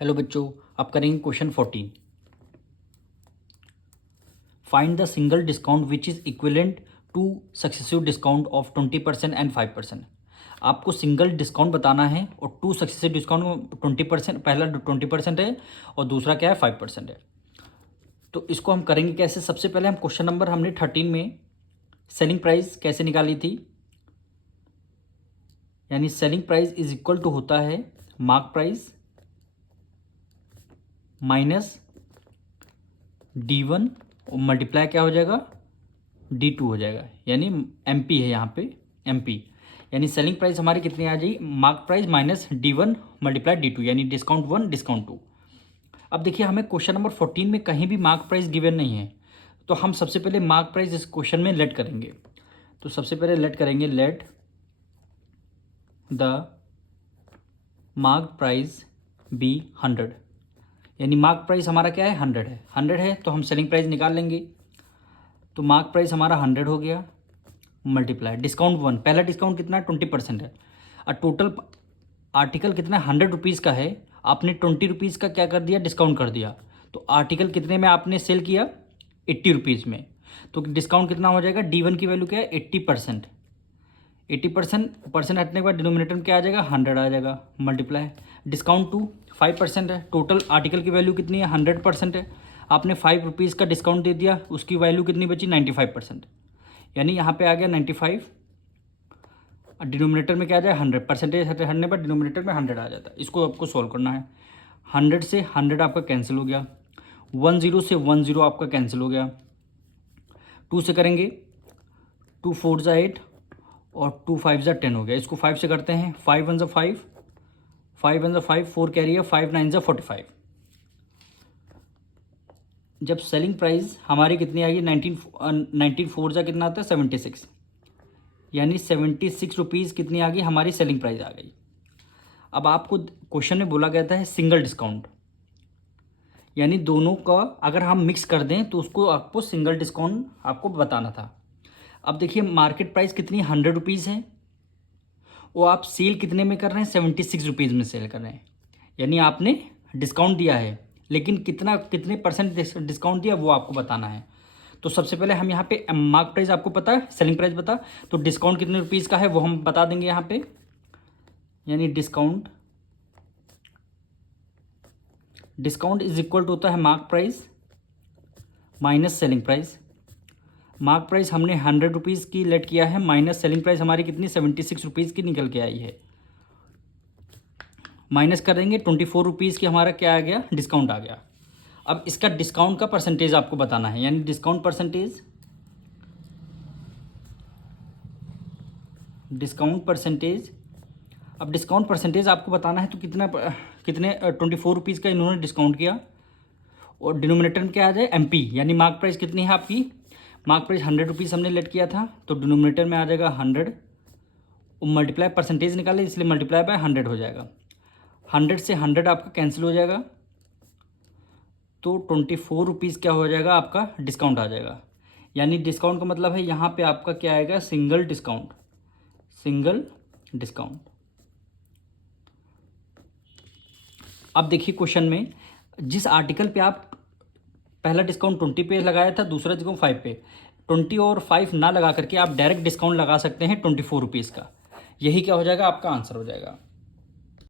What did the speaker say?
Hello बच्चों, आप करेंगे question 14। Find the single discount which is equivalent two successive discount of 20% and 5%। आपको single discount बताना है और टू सक्सेसिव डिस्काउंट 20%, पहला 20% है और दूसरा क्या है 5% है। तो इसको हम करेंगे कैसे। सबसे पहले हम क्वेश्चन नंबर हमने 13 में सेलिंग प्राइस कैसे निकाली थी, यानी selling price is equal to होता है मार्क प्राइस माइनस D1 और मल्टीप्लाई क्या हो जाएगा D2 हो जाएगा, यानी MP है यहाँ पे MP, यानी सेलिंग प्राइस हमारी कितनी आ जाएगी mark price minus D1 multiply D2, यानी डिस्काउंट 1 डिस्काउंट 2। अब देखिए हमें क्वेश्चन नंबर 14 में कहीं भी मार्क प्राइस गिवन नहीं है, तो हम सबसे पहले मार्क प्राइस इस क्वेश्चन में लेट करेंगे। तो सबसे पहले लेट करेंगे let the mark price be 100, यानी मार्क प्राइस हमारा क्या है 100 है तो हम सेलिंग प्राइस निकाल लेंगे। तो मार्क प्राइस हमारा 100 हो गया मल्टीप्लाई डिस्काउंट 1, पहला डिस्काउंट कितना 20% है और टोटल आर्टिकल कितना 100 रुपीज़ का है, आपने 20 रुपीज़ का क्या कर दिया डिस्काउंट कर दिया, तो आर्टिकल कितने में आपने सेल किया 80 रुपीज़ में। तो डिस्काउंट कितना हो जाएगा D1 की वैल्यू क्या है 80%, 80% हटने के बाद डिनोमिनेटर में क्या आ जाएगा 100 आ जाएगा मल्टीप्लाई डिस्काउंट 2 5% है, टोटल आर्टिकल की वैल्यू कितनी है 100% है, आपने 5 रुपीज़ का डिस्काउंट दे दिया, उसकी वैल्यू कितनी बची 95%, यानी यहाँ पे आ गया 95 और डिनोमिनेटर में क्या आ जाए 100, परसेंटेज हटने पर डिनोमिनेटर में 100 आ जाता है। इसको आपको सॉल्व करना है। 100 से 100 आपका कैंसिल हो गया, 10 से 10 आपका कैंसिल हो गया, 2 से करेंगे 2 4 ज़ा 8 और 2 5 ज़ा 10 हो गया। इसको 5 से करते हैं 5 1 ज़ा 5, 5 1 ज़ा 5, 4 कैरी है 5 9 ज़ा 45। जब सेलिंग प्राइस हमारी कितनी आएगी 19 4 ज़ा कितना आता है 76, यानी 76 रुपीज़ कितनी आ गई हमारी सेलिंग प्राइस आ गई। अब आपको क्वेश्चन में बोला गया था सिंगल डिस्काउंट, यानी दोनों का अगर हम मिक्स कर दें तो उसको आपको सिंगल डिस्काउंट आपको बताना था। अब देखिए मार्केट प्राइस कितनी 100 रुपीज़ है और आप सेल कितने में कर रहे हैं 76 रुपीज़ में सेल कर रहे हैं, यानी आपने डिस्काउंट दिया है लेकिन कितने परसेंट डिस्काउंट दिया वो आपको बताना है। तो सबसे पहले हम यहाँ पे मार्क प्राइस आपको पता है, सेलिंग प्राइस पता, तो डिस्काउंट कितने रुपीज़ का है वो हम बता देंगे यहाँ पे, यानी डिस्काउंट इज इक्वल टू होता है mark price minus selling price. Mark price हमने 100 रुपीज़ की लेट किया है, माइनस सेलिंग प्राइस हमारी कितनी 76 रुपीज़ की निकल के आई है, माइनस कर देंगे 24 रुपीज़ की हमारा क्या आ गया डिस्काउंट आ गया। अब इसका डिस्काउंट का परसेंटेज आपको बताना है, यानी डिस्काउंट परसेंटेज अब डिस्काउंट परसेंटेज आपको बताना है तो कितने 24 रुपीज़ का इन्होंने डिस्काउंट किया और डिनोमिनेटर में क्या आ जाए MP, यानी मार्क प्राइस कितनी है आपकी, मार्क प्राइस 100 रुपीज़ हमने लेट किया था तो डिनोमिनेटर में आ जाएगा 100 और मल्टीप्लाई परसेंटेज निकाले इसलिए मल्टीप्लाई बाय 100 हो जाएगा। 100 से 100 आपका कैंसिल हो जाएगा तो 24 रुपीज़ क्या हो जाएगा आपका डिस्काउंट आ जाएगा, यानी डिस्काउंट का मतलब है यहाँ पे आपका क्या आएगा सिंगल डिस्काउंट। अब देखिए क्वेश्चन में जिस आर्टिकल पे आप पहला डिस्काउंट 20 पे लगाया था, दूसरा डिस्काउंट 5 पे, 20 और 5 ना लगा करके आप डायरेक्ट डिस्काउंट लगा सकते हैं 24 रुपीज़ का, यही क्या हो जाएगा आपका आंसर हो जाएगा।